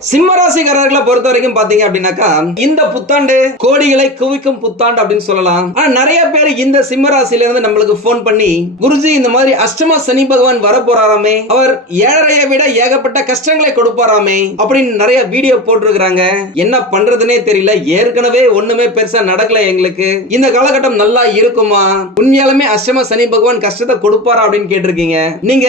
சிம்மராசிக்காரர்களை பொறுத்த வரைக்கும் பாத்தீங்க அப்படின்னாக்கா இந்த புத்தாண்டு கோடிகளை குவிக்கும் புத்தாண்டு அப்படின்னு சொல்லலாம். ஆனா நிறைய பேர் இந்த சிம்மராசில இருந்து நம்மளுக்கு போன் பண்ணி குருஜி இந்த மாதிரி அஷ்டம சனி பகவான் வர போறாராமே அவர் ஏழரைய விட ஏகப்பட்ட கஷ்டங்களை கொடுப்பாராமே அப்படின்னு நிறைய வீடியோ போட்டிருக்கிறாங்க. என்ன பண்றதுனே தெரியல. ஏற்கனவே ஒண்ணுமே பெருசா நடக்கல எங்களுக்கு. இந்த காலகட்டம் நல்லா இருக்குமா? உண்மையாலுமே அஷ்டம சனி பகவான் கஷ்டத்தை கொடுப்பாரா அப்படின்னு கேட்டிருக்கீங்க. நீங்க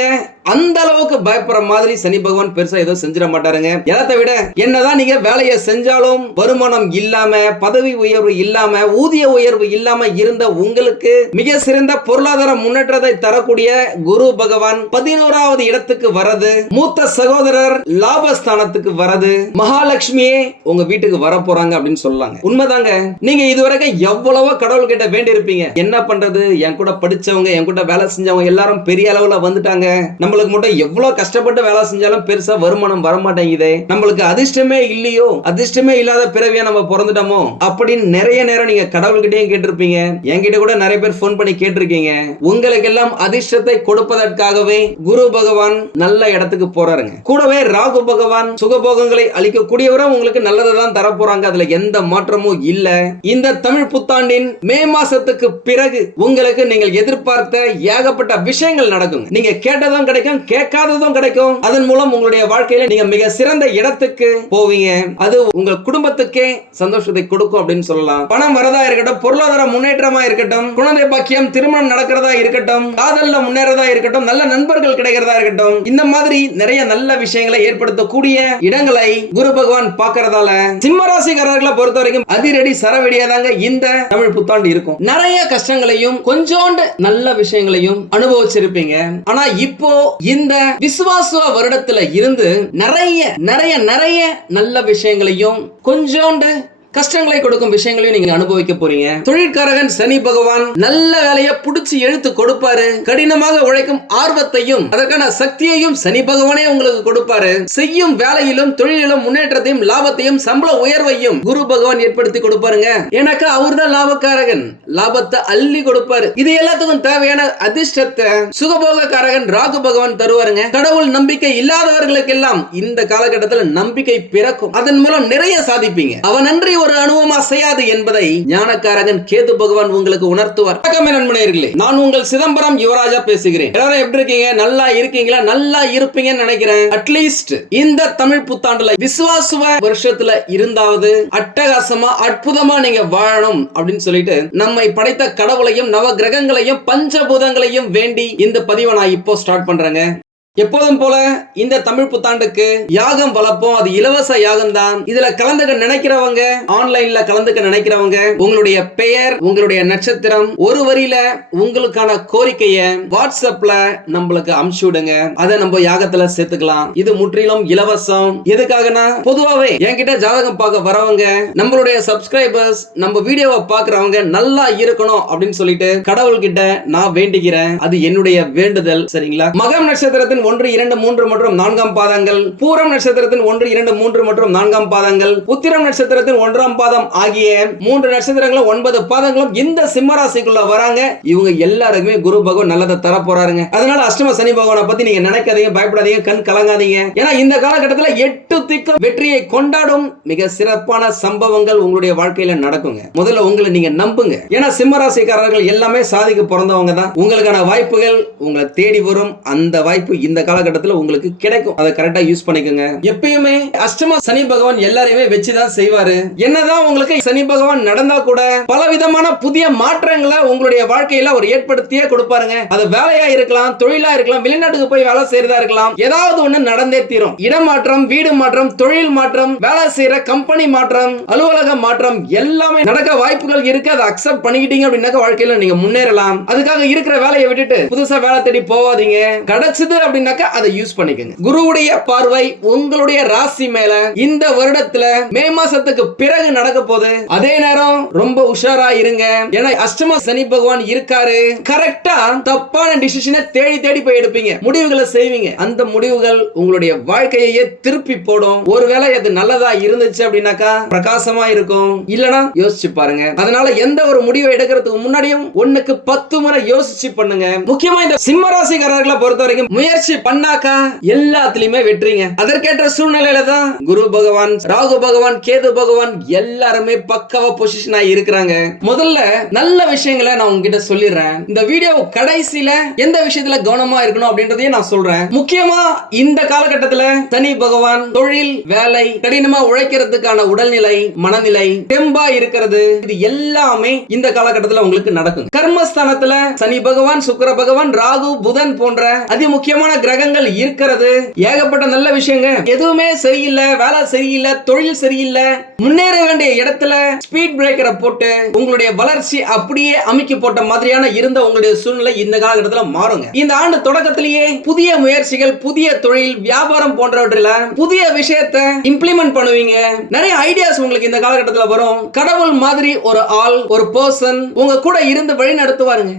அந்த அளவுக்கு பயப்படுற மாதிரி சனி பகவான் பெருசா ஏதோ செஞ்சிட மாட்டாருங்க. எல்லாத்த விட என்னதான் நீங்க வேலையை செஞ்சாலும் வருமானம் இல்லாம பதவி உயர்வு இல்லாம ஊதிய உயர்வு இல்லாம இருந்த உங்களுக்கு மிக சிறந்த பொருளாதார முன்னேற்றத்தை தரக்கூடிய குரு பகவான் பதினோராவது இடத்துக்கு வரது. மூத்த சகோதரர் லாபஸ்தானத்துக்கு வரது. மகாலட்சுமியே உங்க வீட்டுக்கு வர போறாங்க அப்படின்னு சொல்லலாங்க உண்மைதாங்க. நீங்க இதுவரைக்கும் எவ்வளவோ கடவுள் கிட்ட வேண்டி இருப்பீங்க என்ன பண்றது? என் கூட படிச்சவங்க என் கூட வேலை செஞ்சவங்க எல்லாரும் பெரிய அளவுல வந்துட்டாங்க. நம்ம நம்மளுக்கு மட்டும் எவ்வளவு கஷ்டப்பட்டு வேலை செஞ்சாலும் பெருசா வருமானம் வரமாட்டேங்குதே. நம்மளுக்கு அதிர்ஷ்டமே இல்லையோ? அதிர்ஷ்டமே இல்லாத பிறவியா நம்ம பிறந்துட்டோமோ? அப்படின்னு நிறைய நேரம் நீங்க கடவுள்கிட்டயும் கேட்டிருப்பீங்க. என்கிட்ட கூட நிறைய பேர் போன் பண்ணி கேட்டிருக்கீங்க. உங்களுக்கெல்லாம் அதிர்ஷ்டத்தை கொடுப்பதற்காகவே குரு பகவான் நல்ல இடத்துக்கு போறாருங்க. கூடவே ராகு பகவான் சுகபோகங்களை அளிக்கக்கூடியவரும் உங்களுக்கு நல்லதை தான் தர போறாங்க அதுல எந்த மாற்றமும் இல்ல. இந்த தமிழ் புத்தாண்டின் மே மாசத்துக்கு பிறகு உங்களுக்கு நீங்கள் எதிர்பார்த்த ஏகப்பட்ட விஷயங்கள் நடக்கும் நீங்க கேட்டதும் கிடைக்கும் கேட்காததும் கிடைக்கும். அதன் மூலம் உங்களுடைய வாழ்க்கையில நீங்க மிக சிறந்த இடத்துக்கு போவீங்க. அது உங்க குடும்பத்துக்கே சந்தோஷத்தை கொடுக்கும் அப்படின்னு சொல்லலாம். பணம் வரதா இருக்கட்டும் பொருளாதார முன்னேற்றமா இருக்கட்டும் குழந்தை பாக்கியம் திருமணம் நடக்கிறதா இருக்கட்டும் காதல்ல முன்னேறதா இருக்கட்டும் நல்ல நண்பர்கள் கிடைக்கிறதா இருக்கட்டும் இந்த மாதிரி நிறைய நல்ல விஷயங்களை ஏற்படுத்தக்கூடிய இடங்களை குரு பகவான் பாக்குறதால சிம்மராசிக்காரர்களை பொறுத்த வரைக்கும் அதிரடி சரவெடியாதாங்க இந்த தமிழ் புத்தாண்டு இருக்கும். நிறைய கஷ்டங்களையும் கொஞ்சோண்டு நல்ல விஷயங்களையும் அனுபவிச்சிருப்பீங்க. ஆனா இப்போ இந்த விசுவாச வருடத்துல இருந்து நிறைய நிறைய நிறைய நல்ல விஷயங்களையும் கொஞ்சோண்டு கஷ்டங்களை கொடுக்கும் விஷயங்களையும் நீங்க அனுபவிக்க போறீங்க. தொழிற்காரகன் சனி பகவான் நல்ல வேலையை புடிச்சு எழுத்து கொடுப்பாரு. கடினமாக உழைக்கும் ஆர்வத்தையும் அதற்கான சக்தியையும் சனி பகவானே உங்களுக்கு கொடுப்பாரு. செய்யும் வேலையிலும் தொழிலிலும் முன்னேற்றத்தையும் லாபத்தையும் சம்பள உயர்வையும் குரு பகவான் ஏற்படுத்தி கொடுப்பாருங்க. எனக்கு அவர்தான் லாபக்காரகன். லாபத்தை அள்ளி கொடுப்பாரு. இது எல்லாத்துக்கும் தேவையான அதிர்ஷ்டத்தை சுகபோகக்காரகன் ராகு பகவான் தருவாருங்க. கடவுள் நம்பிக்கை இல்லாதவர்களுக்கெல்லாம் இந்த காலகட்டத்தில் நம்பிக்கை பிறக்கும். அதன் மூலம் நிறைய சாதிப்பீங்க. அவன் நன்றி ஒரு அணுவும் அசையாது என்பதை ஞானக்காரகன் கேது பகவான் உங்களுக்கு உணர்த்துவார். வணக்கம் நான் உங்கள் சிதம்பரம் யுவராஜா பேசுகிறேன். எல்லாரும் எப்படி இருக்கீங்க? நல்லா இருக்கீங்களா? நல்லா இருப்பீங்கன்னு நினைக்கிறேன். அட்லீஸ்ட் இந்த தமிழ் புத்தாண்டுல விசுவாசுவ வருஷத்துல இருந்தாவது அட்டகாசமா அற்புதமா நீங்க வாழணும் அப்படின்னு சொல்லிட்டு நம்மை படைத்த கடவுளையும் நவ கிரகங்களையும் பஞ்சபூதங்களையும் வேண்டி இந்த பதிவை நான் இப்போ ஸ்டார்ட் பண்றேங்க. எப்போதும் போல இந்த தமிழ் புத்தாண்டுக்கு யாகம் வளர்ப்போம். அது இலவச யாகம் தான் இதுல கலந்துக்க நினைக்கிறவங்க ஆன்லைன்ல கலந்துக்க நினைக்கிறவங்க உங்களுடைய பெயர் உங்களுடைய நட்சத்திரம் ஒரு வரியில உங்களுக்கான கோரிக்கைய வாட்ஸ்அப்ல நம்மளுக்கு அமுச்சு விடுங்க. அதை நம்ம யாகத்துல சேர்த்துக்கலாம். இது முற்றிலும் இலவசம். எதுக்காகனா பொதுவாவே என்கிட்ட ஜாதகம் பார்க்க வரவங்க நம்மளுடைய சப்ஸ்கிரைபர்ஸ் நம்ம வீடியோவை பாக்குறவங்க நல்லா இருக்கணும் அப்படின்னு சொல்லிட்டு கடவுள்கிட்ட நான் வேண்டிக்கிறேன் அது என்னுடைய வேண்டுதல் சரிங்களா? மகம் நட்சத்திரத்தின் ஒன்று இரண்டு மூன்று மற்றும் நான்காம் பாதங்கள். பூரம் நட்சத்திரத்தின் ஒன்று இரண்டு மூன்று மற்றும் நான்காம் பாதங்கள். உத்திரம் நட்சத்திரத்தின் ஒன்றாம் பாதம் ஆகிய மூன்று நட்சத்திரங்களும் ஒன்பது பாதங்களும் இந்த சிம்மராசிக்குள்ள வராங்க. இவங்க எல்லாருக்குமே குரு பகவான் நல்லதை தர போறாருங்க அதனால அஷ்டம சனி பகவானை பத்தி நீங்க நினைக்காதீங்க பயப்படாதீங்க கண் கலங்காதீங்க. ஏன்னா இந்த காலகட்டத்தில் எட்டு திக்கும் வெற்றியை கொண்டாடும் மிக சிறப்பான சம்பவங்கள் உங்களுடைய வாழ்க்கையில நடக்குங்க. முதல்ல உங்களை நீங்க நம்புங்க. ஏன்னா சிம்மராசிக்காரர்கள் எல்லாமே சாதிக்க பிறந்தவங்க தான். உங்களுக்கான வாய்ப்புகள் உங்களை தேடி வரும். அந்த வாய்ப்பு இந்த காலகட்டத்தில் உங்களுக்கு கிடைக்கும். அதை கரெக்டா யூஸ் பண்ணிக்கோங்க. எப்பயுமே அஷ்டமா சனி பகவான் எல்லாரையுமே வச்சுதான் செய்வாரு. என்னதான் உங்களுக்கு சனி பகவான் நடந்தா கூட பல விதமான புதிய மாற்றங்களை உங்களுடைய வாழ்க்கையில அவர் ஏற்படுத்தியே கொடுப்பாருங்க. அது வேலையா இருக்கலாம் தொழிலா இருக்கலாம் வெளிநாட்டுக்கு போய் வேலை செய்யறதா இருக்கலாம் ஏதாவது ஒண்ணு நடந்தே தீரும். இடமாற்றம் வீடு மாற்றம் தொழில் மாற்றம் வேலை செய்யற கம்பெனி மாற்றம் அலுவலக மாற்றம் எல்லாமே நடக்க வாய்ப்புகள் இருக்கு. அதை அக்செப்ட் பண்ணிக்கிட்டீங்க அப்படின்னாக்க வாழ்க்கையில நீங்க முன்னேறலாம். அதுக்காக இருக்கிற வேலையை விட்டுட்டு புதுசா வேலை தேடி போவாதீங்க கிடைச்சது அப்படின்னாக்கா அதை யூஸ் பண்ணிக்கோங்க. குருவுடைய பார்வை உங்களுடைய ராசி மேல இந்த வருடத்துல மே மாசத்துக்கு பிறகு நடக்க போகுது. அதே நேரம் ரொம்ப உஷாரா இருங்க. ஏன்னா அஷ்டம சனி பகவான் இருக்காரு. கரெக்டா தப்பான டிசிஷனை தேடி தேடி போய் எடுப்பீங்க. முடிவுகளை செய்வீங்க. அந்த முடிவுகள் உங்களுடைய வாழ்க்கையே திருப்பி போடும். ஒருவேளை அது நல்லதா இருந்துச்சு அப்படின்னாக்கா பிரகாசமா இருக்கும். இல்லனா யோசிச்சு பாருங்க. அதனால எந்த ஒரு முடிவை எடுக்கிறதுக்கு முன்னாடியும் ஒண்ணுக்கு பத்து முறை யோசிச்சு பண்ணுங்க. முக்கியமா இந்த சிம்ம ராசிக்காரர்களை பொறுத்த வரைக்கும் முயற்சி முயற்சி பண்ணாக்கா எல்லாத்துலயுமே வெற்றிங்க. அதற்கேற்ற சூழ்நிலையில தான் குரு பகவான் ராகு பகவான் கேது பகவான் எல்லாருமே பக்கவா பொசிஷன் ஆகி இருக்கிறாங்க. முதல்ல நல்ல விஷயங்களை நான் உங்ககிட்ட சொல்லிடுறேன். இந்த வீடியோ கடைசியில எந்த விஷயத்துல கவனமா இருக்கணும் அப்படின்றதையும் நான் சொல்றேன். முக்கியமா இந்த காலகட்டத்துல சனி பகவான் தொழில் வேலை கடினமா உழைக்கிறதுக்கான உடல்நிலை மனநிலை தெம்பா இருக்கிறது இது எல்லாமே இந்த காலகட்டத்துல உங்களுக்கு நடக்கும். கர்மஸ்தானத்துல சனி பகவான் சுக்கிர பகவான் ராகு புதன் போன்ற அதி முக்கியமான கிரகங்கள் இருக்கிறது. ஏகப்பட்ட நல்ல விஷயங்க. எதுவுமே சரியில்லை வேலை சரியில்லை தொழில் சரியில்லை. முன்னேற வேண்டிய இடத்துல ஸ்பீட் பிரேக்கரை போட்டு உங்களுடைய வளர்ச்சி அப்படியே அமைக்க போட்ட மாதிரியான இருந்த உங்களுடைய சூழ்நிலை இந்த காலகட்டத்தில் மாறுங்க. இந்த ஆண்டு தொடக்கத்திலேயே புதிய முயற்சிகள் புதிய தொழில் வியாபாரம் போன்றவற்றில புதிய விஷயத்தை இம்ப்ளிமெண்ட் பண்ணுவீங்க. நிறைய ஐடியாஸ் உங்களுக்கு இந்த காலகட்டத்தில் வரும். கடவுள் மாதிரி ஒரு ஆள் ஒரு பர்சன் உங்க கூட இருந்து வழி நடத்துவாருங்க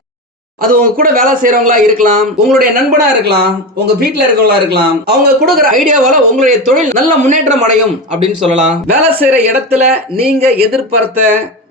அது உங்க கூட வேலை செய்யறவங்களா இருக்கலாம் உங்களுடைய நண்பனா இருக்கலாம் உங்க வீட்டுல இருக்கவங்களா இருக்கலாம் அவங்க கொடுக்குற ஐடியாவால உங்களுடைய தொழில் நல்ல முன்னேற்றம் அடையும் அப்படின்னு சொல்லலாம். வேலை செய்யற இடத்துல நீங்க எதிர்பார்த்த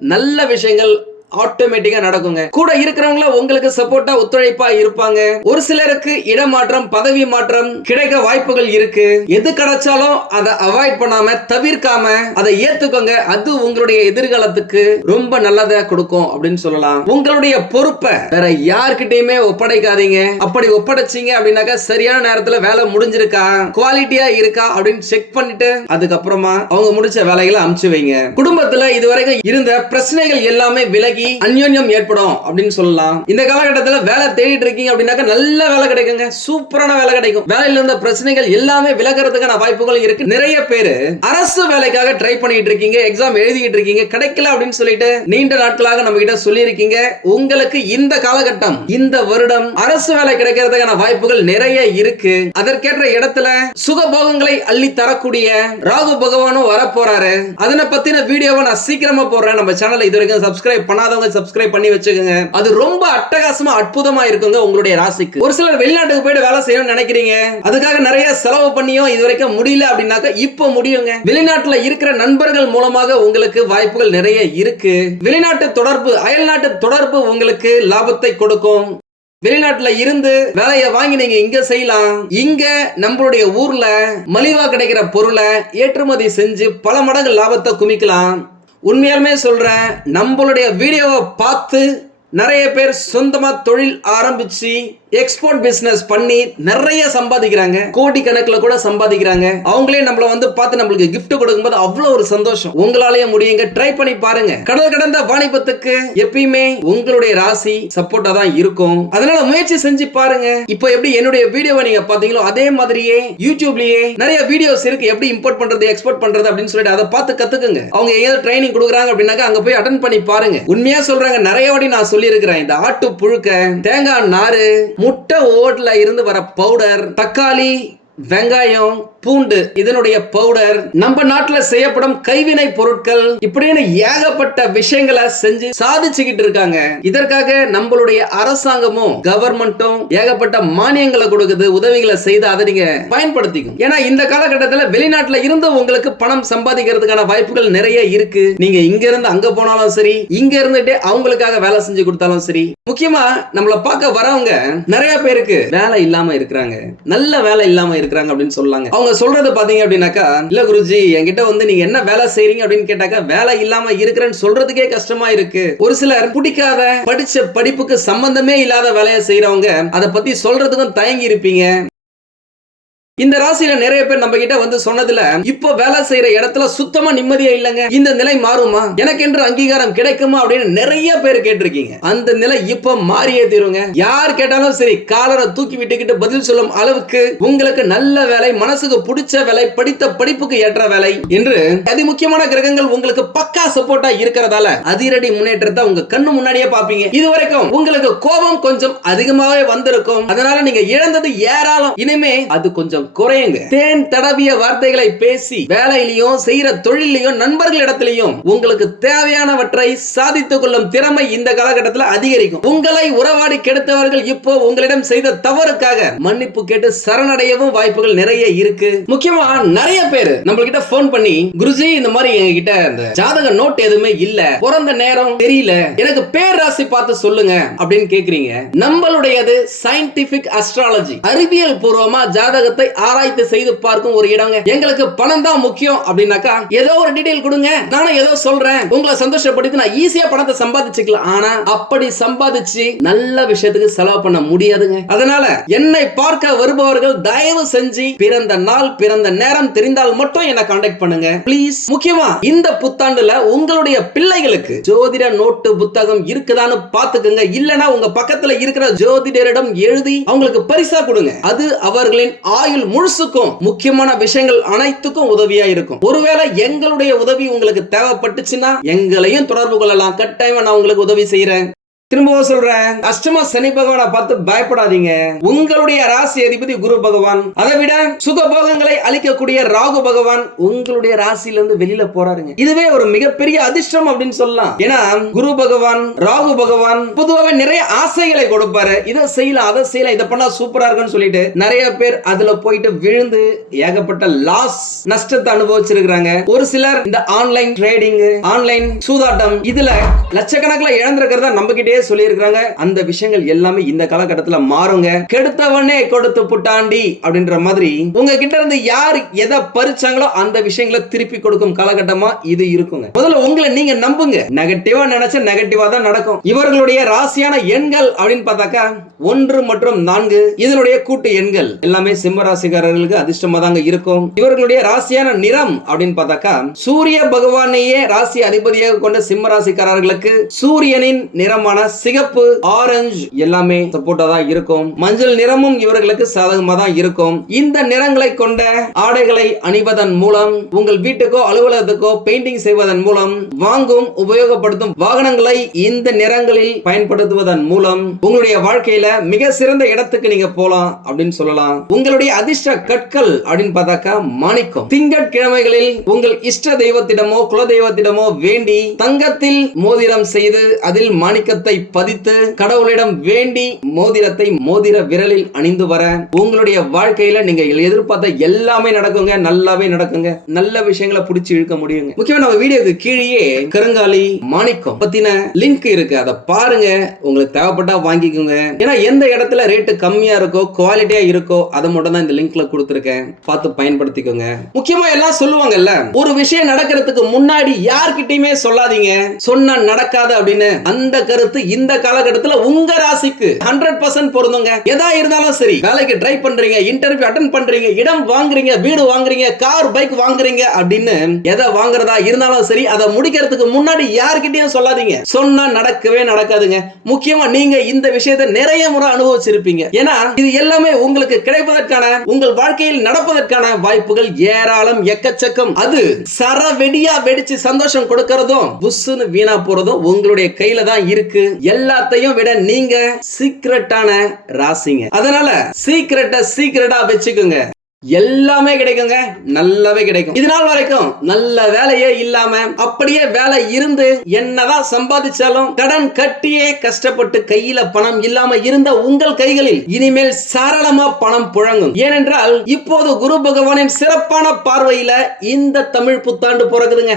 நல்ல விஷயங்கள் ஆட்டோமேட்டிக்கா நடக்குங்க. கூட இருக்கிறவங்கள உங்களுக்கு சப்போர்ட்டா ஒத்துழைப்பா இருப்பாங்க. ஒரு சிலருக்கு இடமாற்றம் பதவி மாற்றம் கிடைக்க வாய்ப்புகள் இருக்கு. எது கிடைச்சாலும் அதை அவாய்ட் பண்ணாம தவிர்க்காம அதை ஏத்துக்கோங்க. அது உங்களுடைய எதிர்காலத்துக்கு ரொம்ப நல்லதா கொடுக்கும் அப்படின்னு சொல்லலாம். உங்களுடைய பொறுப்பை வேற யார்கிட்டயுமே ஒப்படைக்காதீங்க. அப்படி ஒப்படைச்சீங்க அப்படின்னாக்கா சரியான நேரத்துல வேலை முடிஞ்சிருக்கா? குவாலிட்டியா இருக்கா? அப்படின்னு செக் பண்ணிட்டு அதுக்கப்புறமா அவங்க முடிச்ச வேலைகளை அமுச்சு வைங்க. குடும்பத்துல இதுவரைக்கும் இருந்த பிரச்சனைகள் எல்லாமே விலகி அந்யோன்யம் ஏற்படும் அப்படின்னு சொல்லலாம். இந்த காலகட்டத்துல வேலை தேடிட்டு இருக்கீங்க அப்படின்னாக்கா நல்ல வேலை கிடைக்குங்க. சூப்பரான வேலை கிடைக்கும். வேலையில இருந்த பிரச்சனைகள் எல்லாமே விலகிறதுக்கான வாய்ப்புகள் இருக்கு. நிறைய பேரு அரசு வேலைக்காக ட்ரை பண்ணிட்டு இருக்கீங்க எக்ஸாம் எழுதிட்டு இருக்கீங்க கிடைக்கல அப்படின்னு சொல்லிட்டு நீண்ட நாட்களாக நம்ம கிட்ட சொல்லியிருக்கீங்க. உங்களுக்கு இந்த காலகட்டம் இந்த வருடம் அரசு வேலை கிடைக்கிறதுக்கான வாய்ப்புகள் நிறைய இருக்கு. அதற்கேற்ற இடத்துல சுகபோகங்களை அள்ளி தரக்கூடிய ராகு பகவானும் வர போறாரு அதனை பத்தின வீடியோவை நான் சீக்கிரமா போடுறேன். நம்ம சேனலை இது வரைக்கும் சப்ஸ்கிரைப் பண்ணாதவங்க சப்ஸ்கிரைப் பண்ணி வச்சுக்கோங்க. அது ரொம்ப அட்டகாசமா அற்புதமா இருக்குங்க உங்களுடைய ராசிக்கு. ஒரு சிலர் வெளிநாட்டுக்கு போயிட்டு வேலை செய்யணும்னு நினைக்கிறீங்க. அதுக்காக நிறைய செலவு பண்ணியும் இது வரைக்கும் முடியல அப்படின்னாக்க இப்போ முடியுங்க. வெளிநாட்டுல இருக்கிற நண்பர்கள் மூலமாக உங்களுக்கு வாய்ப்புகள் நிறைய இருக்கு. வெளிநாட்டு தொடர்பு அயல்நாட்டு தொடர்பு உங்களுக்கு லாபத்தை கொடுக்கும். வெளிநாட்டுல இருந்து வேலையை வாங்கி நீங்க இங்க செய்யலாம். இங்க நம்மளுடைய ஊர்ல மலிவா கிடைக்கிற பொருளை ஏற்றுமதி செஞ்சு பல மடங்கு லாபத்தை குமிக்கலாம். உண்மையாலுமே சொல்கிறேன் நம்மளுடைய வீடியோவை பார்த்து நிறைய பேர் சொந்தமாக தொழில் ஆரம்பிச்சு எக்ஸ்போர்ட் பிசினஸ் பண்ணி நிறைய சம்பாதிக்கிறாங்க. கோடி கணக்குல கூட சம்பாதிக்கிறாங்க. அவங்களே நம்மள வந்து பார்த்து நம்மளுக்கு கிஃப்ட் கொடுக்கும்போது அவ்வளவு ஒரு சந்தோஷம். உங்களாலேயே முடியுங்க. ட்ரை பண்ணி பாருங்க. கடல் கடந்த வாணிபத்துக்கு எப்பயுமே உங்களுடைய ராசி சப்போர்ட்டா தான் இருக்கும். அதனால முயற்சி செஞ்சு பாருங்க. இப்போ எப்படி என்னுடைய வீடியோவை நீங்க பாத்தீங்களோ அதே மாதிரியே யூடியூப்லயே நிறைய வீடியோஸ் இருக்கு. எப்படி இம்போர்ட் பண்றது எக்ஸ்போர்ட் பண்றது அப்படின்னு சொல்லிட்டு அதை பார்த்து கத்துக்குங்க. அவங்க ஏதாவது ட்ரைனிங் கொடுக்குறாங்க அப்படின்னாக்க அங்க போய் அட்டன் பண்ணி பாருங்க. உண்மையா சொல்றாங்க நிறைய வாட்டி நான் சொல்லியிருக்கிறேன். இந்த ஆட்டு புழுக்க தேங்காய் நாறு முட்டை ஓட்ல இருந்து வர பவுடர் தக்காளி வெங்காயம் பூண்டு இதனுடைய பவுடர் நம்ம நாட்டுல செய்யப்படும் கைவினை பொருட்கள் இப்படின்னு ஏகப்பட்ட விஷயங்களை செஞ்சு சாதிச்சுக்கிட்டு இருக்காங்க. இதற்காக நம்மளுடைய அரசாங்கமும் கவர்மெண்ட்டும் ஏகப்பட்ட மானியங்களை கொடுக்குது உதவிகளை செய்து அதை நீங்க பயன்படுத்திக்கும் ஏன்னா இந்த காலகட்டத்துல வெளிநாட்டுல இருந்து உங்களுக்கு பணம் சம்பாதிக்கிறதுக்கான வாய்ப்புகள் நிறைய இருக்கு. நீங்க இங்க இருந்து அங்க போனாலும் சரி இங்க இருந்துட்டே அவங்களுக்காக வேலை செஞ்சு கொடுத்தாலும் சரி முக்கியமா நம்மள பார்க்க வரவங்க நிறைய பேருக்கு வேலை இல்லாம இருக்கிறாங்க. நல்ல வேலை இல்லாம இருக்கிறாங்க அப்படின்னு சொல்லாங்க. அவங்க சொல்றது பாத்தீங்க அப்படின்னாக்கா இல்ல குருஜி என்கிட்ட வந்து நீங்க என்ன வேலை செய்றீங்க? அப்படின்னு கேட்டாக்கா வேலை இல்லாம இருக்கிறேன்னு சொல்றதுக்கே கஷ்டமா இருக்கு. ஒரு சிலர் பிடிக்காத படிச்ச படிப்புக்கு சம்பந்தமே இல்லாத வேலையை செய்யறவங்க அதை பத்தி சொல்றதுக்கும் தயங்கி இருப்பீங்க. இந்த ராசியில நிறைய பேர் நம்ம கிட்ட வந்து சொன்னதுல இப்போ வேலை செய்யற இடத்துல சுத்தமா நிம்மதியா இல்லைங்க. இந்த நிலை மாறுமா? எனக்கு என்று அங்கீகாரம் கிடைக்குமா? அப்படின்னு நிறைய பேர் கேட்டிருக்கீங்க. அந்த நிலை இப்போ மாறியே தீருங்க. யார் கேட்டாலும் சரி காலரை தூக்கி விட்டுக்கிட்டு பதில் சொல்லும் அளவுக்கு உங்களுக்கு நல்ல வேலை மனசுக்கு பிடிச்ச வேலை படித்த படிப்புக்கு ஏற்ற வேலை என்று அதி முக்கியமான கிரகங்கள் உங்களுக்கு பக்கா சப்போர்ட்டா இருக்கிறதால அதிரடி முன்னேற்றத்தை உங்க கண்ணு முன்னாடியே பாப்பீங்க இது வரைக்கும் உங்களுக்கு கோபம் கொஞ்சம் அதிகமாவே வந்திருக்கும். அதனால நீங்க இழந்தது ஏராளம். இனிமே அது கொஞ்சம் குறையுங்க. தேன் தடவிய வார்த்தைகளை பேசி வேலையிலையும் செய்யற தொழிலையும் நண்பர்களிடத்திலையும் உங்களுக்கு தேவையானவற்றை சாதித்துக் கொள்ளும் திறமை இந்த காலகட்டத்தில் அதிகரிக்கும். உங்களை உறவாடி கெடுத்தவர்கள் இப்போ உங்களிடம் செய்த தவறுக்காக மன்னிப்பு கேட்டு சரணடையவும் வாய்ப்புகள் நிறைய இருக்கு. முக்கியமா நிறைய பேர் நம்மள்கிட்ட போன் பண்ணி குருஜி இந்த மாதிரி எங்ககிட்ட அந்த ஜாதக நோட் எதுவுமே இல்ல. பிறந்த நேரம் தெரியல. எனக்கு பேர் ராசி பார்த்து சொல்லுங்க. அப்படின்னு கேக்குறீங்க. நம்மளுடையது சயின்டிபிக் அஸ்ட்ராலஜி அறிவியல் பூர்வமா ஜாதகத்தை ஆராய்ச்சி செய்து பார்க்கும் ஒரு இடங்க. எங்களுக்கு பணம் தான் முக்கியம் அப்படின்னாக்கா ஏதோ ஒரு டீடைல் கொடுங்க. நானும் ஏதோ சொல்றேன். உங்களை சந்தோஷப்படுத்தி நான் ஈஸியா பணத்தை சம்பாதிச்சுக்கலாம். ஆனா அப்படி சம்பாதிச்சு நல்ல விஷயத்துக்கு செலவு பண்ண முடியாதுங்க. அதனால என்னை பார்க்க வருபவர்கள் தயவு செஞ்சு பிறந்த நாள் பிறந்த நேரம் தெரிந்தால் மட்டும் என்ன காண்டாக்ட் பண்ணுங்க. ப்ளீஸ் முக்கியமா இந்த புத்தாண்டுல உங்களுடைய பிள்ளைகளுக்கு ஜோதிட நோட்டு புத்தகம் இருக்குதான்னு பாத்துக்கோங்க இல்லனா உங்க பக்கத்துல இருக்கிற ஜோதிடரிடம் எழுதி அவங்களுக்கு பரிசா கொடுங்க. அது அவர்களின் ஆயுள் முழுசுக்கும் முக்கியமான விஷயங்கள் அனைத்துக்கும் உதவியா இருக்கும். ஒருவேளை எங்களுடைய உதவி உங்களுக்கு தேவைப்பட்டுச்சுன்னா எங்களையும் தொடர்பு கொள்ளலாம். கட்டாயமா நான் உங்களுக்கு உதவி செய்யறேன் திரும்பவும் சொல்றேன் அஷ்டம சனி பகவானை பார்த்து பயப்படாதீங்க. உங்களுடைய ராசி அதிபதி குரு பகவான் அதை விட சுகபோகங்களை அளிக்கக்கூடிய ராகு பகவான் உங்களுடைய ராசியில இருந்து வெளியில போறாருங்க. இதுவே ஒரு மிகப்பெரிய அதிர்ஷ்டம் அப்படின்னு சொல்லலாம். ஏன்னா குரு பகவான் ராகு பகவான் பொதுவாகவே நிறைய ஆசைகளை கொடுப்பாரு. இதை செய்யலாம் அதை செய்யலாம் இதை பண்ணா சூப்பரா இருக்குன்னு சொல்லிட்டு நிறைய பேர் அதுல போயிட்டு விழுந்து ஏகப்பட்ட லாஸ் நஷ்டத்தை அனுபவிச்சிருக்கிறாங்க. ஒரு சிலர் இந்த ஆன்லைன் ட்ரேடிங் ஆன்லைன் சூதாட்டம் இதுல லட்சக்கணக்கில் இழந்திருக்கிறதா நம்பிக்கிட்டே சொல்லியிருக்கிறாங்க. அந்த விஷயங்கள் எல்லாமே இந்த காலகட்டத்தில் மாறுங்க. கெடுத்தவனே கொடுத்து புட்டாண்டி அப்படின்ற மாதிரி உங்ககிட்ட இருந்து யார் எதை பறிச்சாங்களோ அந்த விஷயங்களை திருப்பி கொடுக்கும் காலகட்டமா இது இருக்குங்க. முதல்ல உங்களை நீங்க நம்புங்க. நெகட்டிவா நினைச்ச நெகட்டிவா தான் நடக்கும். இவர்களுடைய ராசியான எண்கள் அப்படின்னு பார்த்தாக்கா ஒன்று மற்றும் நான்கு. இதனுடைய கூட்டு எண்கள் எல்லாமே சிம்ம ராசிக்காரர்களுக்கு அதிர்ஷ்டமா தாங்க இருக்கும். இவர்களுடைய ராசியான நிறம் அப்படின்னு பார்த்தாக்கா சூரிய பகவானையே ராசி அதிபதியாக கொண்ட சிம்ம ராசிக்காரர்களுக்கு சூரியனின் நிறமான சிகப்பு ஆரஞ்சு எல்லாமே சப்போர்ட்டா தான் இருக்கும். மஞ்சள் நிறமும் இவர்களுக்கு சாதகமா தான் இருக்கும். இந்த நிறங்களை கொண்ட ஆடைகளை அணிவதன் மூலம் உங்கள் வீட்டுக்கோ அலுவலகத்துக்கோ பெயிண்டிங் செய்வதன் மூலம் வாங்கும் உபயோகப்படுத்தும் வாகனங்களை இந்த நிறங்களில் பயன்படுத்துவதன் மூலம் உங்களுடைய வாழ்க்கையில மிக சிறந்த இடத்துக்கு நீங்க போலாம் அப்படின்னு சொல்லலாம். உங்களுடைய அதிர்ஷ்ட கற்கள் அப்படின்னு பார்த்தாக்கா மாணிக்கம். திங்கட்கிழமைகளில் உங்கள் இஷ்ட தெய்வத்திடமோ குல தெய்வத்திடமோ வேண்டி தங்கத்தில் மோதிரம் செய்து அதில் மாணிக்கத்தை பதித்து கடவுளிடம் வேண்டி மோதிரத்தை மோதிர விரலில் அணிந்து வர உங்களுடைய வாழ்க்கையில நீங்க எதிர்பார்த்த எல்லாமே நடக்குங்க நல்லாவே நடக்குங்க. நல்ல விஷயங்களை பிடிச்சி இழுக்க முடியுங்க. முக்கியமா நம்ம வீடியோக்கு கீழேயே கருங்காலி மாணிக்கம் பத்தின லிங்க் இருக்கு. அதை பாருங்க. உங்களுக்கு தேவைப்பட்டா வாங்கிக்கோங்க. ஏன்னா எந்த இடத்துல ரேட்டு கம்மியா இருக்கோ குவாலிட்டியா இருக்கோ அதை மட்டும் தான் இந்த லிங்க்ல கொடுத்துருக்கேன். பார்த்து பயன்படுத்திக்கோங்க. முக்கியமா எல்லாம் சொல்லுவாங்கல்ல ஒரு விஷயம் நடக்கிறதுக்கு முன்னாடி யார்கிட்டயுமே சொல்லாதீங்க. சொன்னா நடக்காது அப்படின்னு அந்த கருத்து இந்த காலகட்டத்துல உங்க ராசிக்கு ஹண்ட்ரட் பர்சன்ட் பொருந்துங்க. எதா இருந்தாலும் சரி வேலைக்கு ட்ரை பண்றீங்க இன்டர்வியூ அட்டன் பண்றீங்க இடம் வாங்குறீங்க வீடு வாங்குறீங்க கார் பைக் வாங்குறீங்க அப்படின்னு எதை வாங்குறதா இருந்தாலும் சரி அதை முடிக்கிறதுக்கு முன்னாடி யார்கிட்டயும் சொல்லாதீங்க. சொன்னா நடக்கவே நடக்காதுங்க. முக்கியமா நீங்க இந்த விஷயத்தை நிறைய முறை அனுபவிச்சிருப்பீங்க. ஏன்னா இது எல்லாமே உங்களுக்கு கிடைப்பதற்கான உங்கள் வாழ்க்கையில் நடப்பதற்கான வாய்ப்புகள் ஏராளம் எக்கச்சக்கம். அது சரவெடியா வெடிச்சு சந்தோஷம் கொடுக்கறதும் புஷ்ஷுன்னு வீணா போறதும் உங்களுடைய கையில தான் இருக்கு. எல்லாத்தையும் விட நீங்க சீக்ரெட்டான ராசிங்க. அதனால சீக்ரெட்டை சீக்ரெட்டா வச்சுக்கோங்க. எல்லாமே கிடைக்குங்க. நல்லாவே கிடைக்கும். இது நாள் வரைக்கும் நல்ல வேலையே இல்லாம அப்படியே வேலை இருந்து என்னதான் சம்பாதிச்சாலும் கடன் கட்டியே கஷ்டப்பட்டு கையில பணம் இல்லாம இருந்த உங்கள் கைகளில் இனிமேல் சாரளமா பணம் புழங்கும். ஏனென்றால் இப்போது குரு பகவானின் சிறப்பான பார்வையில இந்த தமிழ் புத்தாண்டு பிறகுதுங்க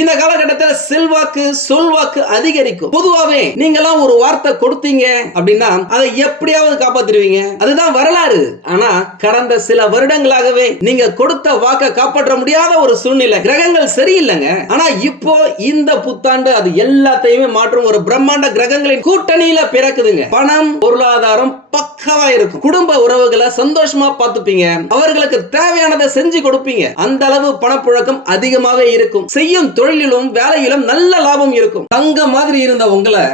இந்த காலகட்டத்தில் செல்வாக்கு சொல்வாக்கு அதிகரிக்கும். பொதுவாவே நீங்கெல்லாம் ஒரு வார்த்தை கொடுத்தீங்க அப்படின்னா அதை எப்படியாவது காப்பாத்திருவீங்க அதுதான் வரலாறு. ஆனா கடந்த சில வருடங்களாகவே நீங்க கொடுத்த வாக்க காப்பாற்ற முடியாத ஒரு சூழ்நிலை. கிரகங்கள் சரியில்லைங்க. ஆனா இப்போ இந்த புத்தாண்டு அது எல்லாத்தையுமே மாற்றும் ஒரு பிரம்மாண்ட கிரகங்களின் கூட்டணியில பிறக்குதுங்க. பணம் பொருளாதாரம் பக்கவா இருக்கும். குடும்ப உறவுகளை சந்தோஷமா பார்த்துப்பீங்க. அவர்களுக்கு தேவையானதை செஞ்சு கொடுப்பீங்க. அந்த அளவு பணப்புழக்கம் அதிகமாவே இருக்கும். செய்யும் தொழிலிலும் வேலையிலும் நல்ல லாபம் இருக்கும். தங்க மாதிரி இருந்த உங்களை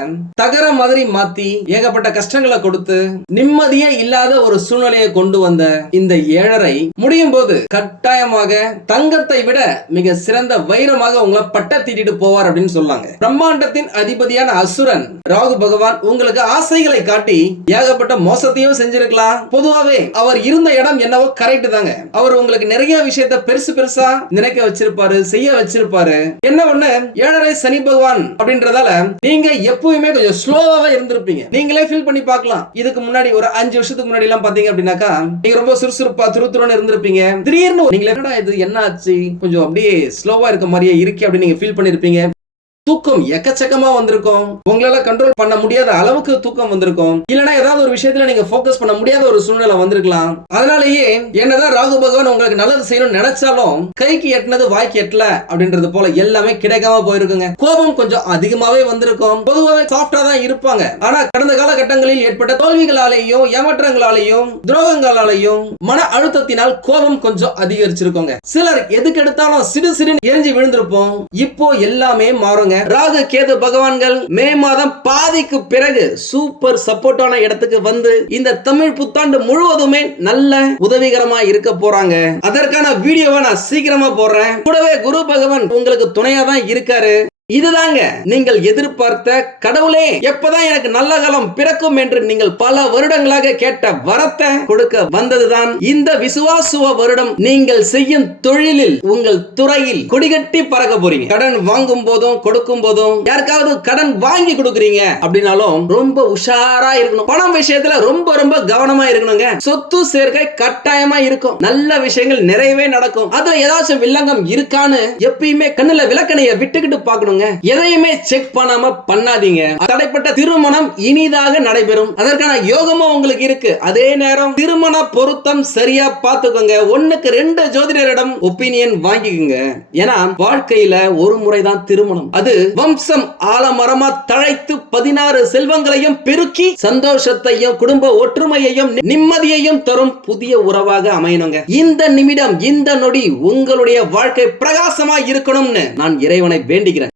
தகர மாதிரி மாத்தி ஏகப்பட்ட கஷ்டங்களை கொடுத்து நிம்மதியே இல்லாத ஒரு சூழ்நிலையை கொண்டு வந்த இந்த ஏழரை முடியும் போது கட்டாயமாக தங்கத்தை விட மிக சிறந்த வைரமாக உங்களை பட்ட தீட்டிட்டு போவார் அப்படின்னு சொல்லாங்க பிரம்மாண்டத்தின் அதிபதியான அசுரன் ராகு பகவான் உங்களுக்கு ஆசைகளை காட்டி ஏகப்பட்ட மோசத்தையும் செஞ்சிருக்கலாம். பொதுவாவே அவர் இருந்த இடம் என்னவோ கரெக்ட் தாங்க. அவர் உங்களுக்கு நிறைய விஷயத்த பெருசு பெருசா நினைக்க வச்சிருப்பாரு செய்ய வச்சிருப்பாரு. என்ன ஒண்ணு? ஏழரை சனி பகவான் அப்படின்றதால நீங்க எப்பவுமே கொஞ்சம் ஸ்லோவாவே இருந்திருப்பீங்க. நீங்களே ஃபீல் பண்ணி பார்க்கலாம். இதுக்கு முன்னாடி ஒரு அஞ்சு வருஷத்துக்கு முன்னாடி எல்லாம் பாத்தீங்க அப்படின்னாக்கா நீங்க ரொம்ப சுறுசுறுப்பா துருத்துருன்னு இருந்திருப்பீங்க. திடீர்னு நீங்க என்னடா இது? என்ன ஆச்சு கொஞ்சம் அப்படியே ஸ்லோவா இருக்க மாதிரியே இருக்கு அப்படின்னு நீங்க ஃபீல் பண்ணிருப்பீங்க. தூக்கம் எக்கச்சக்கமா வந்திருக்கும். உங்களால கண்ட்ரோல் பண்ண முடியாத அளவுக்கு தூக்கம் வந்திருக்கும். இல்லனா ஏதாவது ஒரு விஷயத்துல நீங்க ஃபோக்கஸ் பண்ண முடியாத ஒரு சூழ்நிலை வந்திருக்கலாம். அதனாலயே என்னதான் ராகு பகவான் உங்களுக்கு நல்லது செய்யணும்னு நினைச்சாலும் கைக்கு எட்டினது வாய்க்கு எட்டல அப்படின்றது போல எல்லாமே கிடைக்காம போயிருக்குங்க. கோபம் கொஞ்சம் அதிகமாவே வந்திருக்கும். பொதுவாகவே சாஃப்டா தான் இருப்பாங்க. ஆனா கடந்த காலகட்டங்களில் ஏற்பட்ட தோல்விகளாலேயும் ஏமாற்றங்களாலேயும் துரோகங்களாலேயும் மன அழுத்தத்தினால் கோபம் கொஞ்சம் அதிகரிச்சிருக்கோங்க. சிலர் எதுக்கு எடுத்தாலும் சிடு சிறு எரிஞ்சு விழுந்திருப்போம். இப்போ எல்லாமே மாறுங்க. ராகு கேது பகவான்கள் மே மாதம் பாதிக்கு பிறகு சூப்பர் சப்போர்ட்டான இடத்துக்கு வந்து இந்த தமிழ் புத்தாண்டு முழுவதுமே நல்ல உதவிகரமா இருக்க போறாங்க. அதற்கான வீடியோவை நான் சீக்கிரமா போடுறேன். கூடவே குரு பகவான் உங்களுக்கு துணையா தான் இருக்காரு. இதுதாங்க நீங்கள் எதிர்பார்த்த கடவுளே. எப்பதான் எனக்கு நல்ல காலம் பிறக்கும் என்று நீங்கள் பல வருடங்களாக கேட்ட வரத்தை கொடுக்க வந்ததுதான். இந்த விசுவாசுவ வருடம் நீங்கள் செய்யும் தொழிலில் உங்கள் துறையில் கொடிகட்டி பறக்க போறீங்க. கடன் வாங்கும் போதும் கொடுக்கும் போதும் யாருக்காவது கடன் வாங்கி கொடுக்குறீங்க அப்படின்னாலும் ரொம்ப உஷாரா இருக்கணும். பணம் விஷயத்துல ரொம்ப ரொம்ப கவனமா இருக்கணுங்க. சொத்து சேர்க்கை கட்டாயமா இருக்கும். நல்ல விஷயங்கள் நிறையவே நடக்கும். அதுல ஏதாச்சும் வில்லங்கம் இருக்கான்னு எப்பயுமே கண்ணுல விளக்கணைய விட்டுக்கிட்டு பார்க்கணுங்க. எதையுமே செக் பண்ணாம பண்ணாதீங்க. தடைப்பட்ட திருமணம் இனிதாக நடைபெறும். அதற்கான யோகமும் உங்களுக்கு இருக்கு. அதே நேரம் திருமண பொருத்தம் சரியா பார்த்துக்கோங்க. ஒண்ணுக்கு ரெண்டு ஜோதிடரிடம் ஒப்பீனியன் வாங்கிக்கோங்க. ஏன்னா வாழ்க்கையில ஒரு முறைதான் திருமணம். அது வம்சம் ஆலமரமா தழைத்து பதினாறு செல்வங்களையும் பெருக்கி சந்தோஷத்தையும் குடும்ப ஒற்றுமையையும் நிம்மதியையும் தரும் புதிய உறவாக அமையணுங்க. இந்த நிமிடம் இந்த நொடி உங்களுடைய வாழ்க்கை பிரகாசமா இருக்கணும்னு நான் இறைவனை வேண்டுகிறேன்.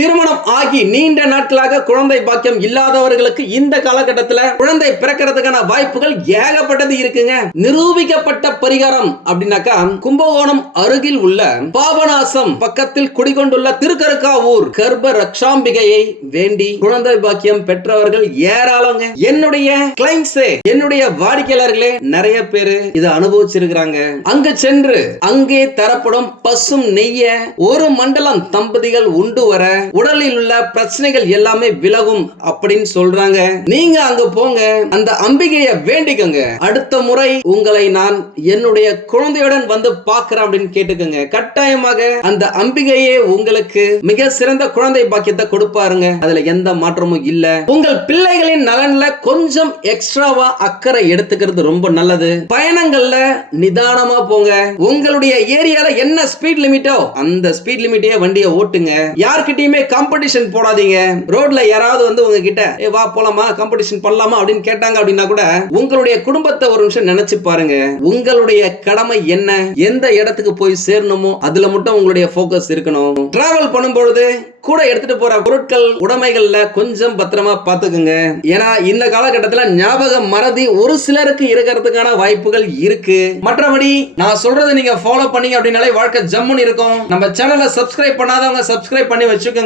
திருமணம் ஆகி நீண்ட நாட்களாக குழந்தை பாக்கியம் இல்லாதவர்களுக்கு இந்த காலகட்டத்தில் குழந்தை பிறக்கிறதுக்கான வாய்ப்புகள் ஏகப்பட்டது இருக்குங்க. நிரூபிக்கப்பட்ட பரிகாரம் அப்படின்னாக்கா கும்பகோணம் அருகில் உள்ள பாபநாசம் பக்கத்தில் குடிகொண்டுள்ள திருக்கருக்காவூர் கர்ப்ப ரக்ஷாம்பிகையை வேண்டி குழந்தை பாக்கியம் பெற்றவர்கள் ஏராளங்க. என்னுடைய கிளைண்ட்ஸே என்னுடைய வாடிக்கையாளர்களே நிறைய பேரு இதை அனுபவிச்சிருக்கிறாங்க. அங்கு சென்று அங்கே தரப்படும் பசும் நெய்ய ஒரு மண்டலம் தம்பதிகள் உண்டு வர உடலில் உள்ள பிரச்சனைகள் எல்லாமே விலகும் அப்படின்னு சொல்றாங்க. நீங்க அங்க போங்க. அந்த அம்பிகைய வேண்டிக்கோங்க. அடுத்த முறை உங்களை நான் என்னுடைய குழந்தையுடன் வந்து பாக்குறேன் அப்படின்னு கேட்டுக்கோங்க. கட்டாயமாக அந்த அம்பிகையே உங்களுக்கு மிக சிறந்த குழந்தை பாக்கியத்தை கொடுப்பாருங்க. அதுல எந்த மாற்றமும் இல்ல. உங்கள் பிள்ளைகளின் நலன்ல கொஞ்சம் எக்ஸ்ட்ராவா அக்கறை எடுத்துக்கிறது ரொம்ப நல்லது. பயணங்கள்ல நிதானமா போங்க. உங்களுடைய ஏரியால என்ன ஸ்பீட் லிமிட்டோ அந்த ஸ்பீட் லிமிட்டே வண்டியை ஓட்டுங்க. யார்கிட்டயுமே காம்படிஷன் போடாதீங்க. ரோட்ல யாராவது வந்து உங்ககிட்ட ஏ வா போலாமா? காம்படிஷன் பண்ணலாமா? அப்படின்னு கேட்டாங்க அப்படின்னா கூட உங்களுடைய குடும்பத்தை ஒரு நிமிஷம் நினைச்சு பாருங்க. உங்களுடைய கடமை என்ன? எந்த இடத்துக்கு போய் சேரணுமோ அதுல மட்டும் உங்களுடைய ஃபோக்கஸ் இருக்கணும். டிராவல் பண்ணும்பொழுது கூட எடுத்துட்டு போற பொருட்கள் உடைமைகள்ல கொஞ்சம் பத்திரமா பாத்துக்குங்க ஏன்னா இந்த காலகட்டத்துல ஞாபக மறதி ஒரு சிலருக்கு இருக்கிறதுக்கான வாய்ப்புகள் இருக்கு. மற்றபடி நான் சொல்றதை நீங்க ஃபாலோ பண்ணீங்க அப்படின்னாலே வாழ்க்கை ஜம்முன்னு இருக்கும். நம்ம சேனலை சப்ஸ்கிரைப் பண்ணாதவங்க சப்ஸ்கிரைப் பண்ணி வச்சுக்கோங்க.